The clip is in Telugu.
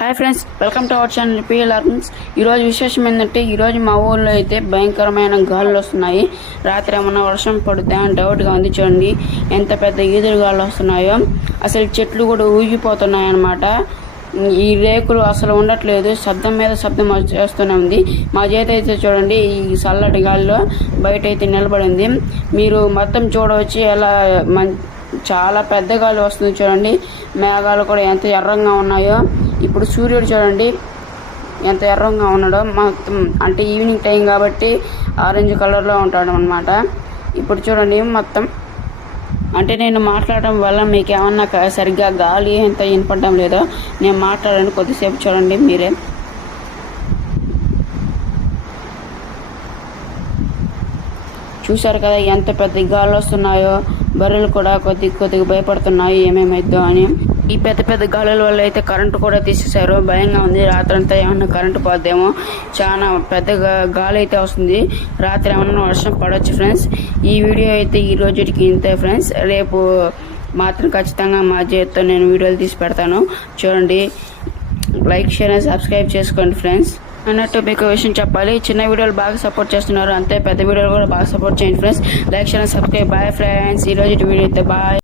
Hi friends, welcome to our channel P L earns. ఈరోజు విశేషం ఏంటంటే ఈరోజు మా ఊళ్ళో అయితే భయంకరమైన గాలులు వస్తున్నాయి. రాత్రి ఏమన్నా వర్షం పడితే అని డౌట్గా ఉంది. చూడండి ఎంత పెద్ద ఈదురు గాలులు వస్తున్నాయో. అసలు చెట్లు కూడా ఊగిపోతున్నాయి అన్నమాట. ఈ రేకులు అసలు ఉండట్లేదు, శబ్దం మీద శబ్దం చేస్తూనే ఉంది. మా చేతి అయితే చూడండి ఈ చల్లటి గాలిలో బయట అయితే నిలబడింది. మీరు మొత్తం చూడవచ్చు ఎలా చాలా పెద్ద గాలి వస్తుంది. చూడండి మేఘాలు కూడా ఎంత ఎర్రంగా ఉన్నాయో. ఇప్పుడు సూర్యుడు చూడండి ఎంత ఎర్రంగా ఉన్నాడో. మొత్తం అంటే ఈవినింగ్ టైం కాబట్టి ఆరెంజ్ కలర్లో ఉంటాడు అనమాట. ఇప్పుడు చూడండి మొత్తం అంటే నేను మాట్లాడటం వల్ల మీకు ఏమన్నా సరిగ్గా గాలి ఎంత వినపడడం లేదో. నేను మాట్లాడాను కొద్దిసేపు చూడండి మీరే. చూశారు కదా ఎంత పెద్ద గాలు వస్తున్నాయో. బర్రెలు కూడా కొద్దిగా భయపడుతున్నాయి ఏమేమైద్దో అని. ఈ పెద్ద పెద్ద గాలుల వల్ల అయితే కరెంటు కూడా తీసేశారు. భయంగా ఉంది. రాత్రంతా ఏమన్నా కరెంటు పోద్దేమో. చాలా పెద్ద గాలి అయితే వస్తుంది. రాత్రి ఏమన్నా వర్షం పడవచ్చు ఫ్రెండ్స్. ఈ వీడియో అయితే ఈ రోజుకి ఇంతే ఫ్రెండ్స్. రేపు మాత్రం ఖచ్చితంగా మా చేతితో నేను వీడియోలు తీసి పెడతాను. చూడండి, లైక్, షేర్ అండ్ సబ్స్క్రైబ్ చేసుకోండి ఫ్రెండ్స్. అన్నట్టు మీకు విషయం చెప్పాలి, చిన్న వీడియోలు బాగా సపోర్ట్ చేస్తున్నారు, అంతే పెద్ద వీడియోలు కూడా బాగా సపోర్ట్ చేయండి friends. Like, share and subscribe. Bye friends. ఈ రోజు వీడియో అయితే బాయ్.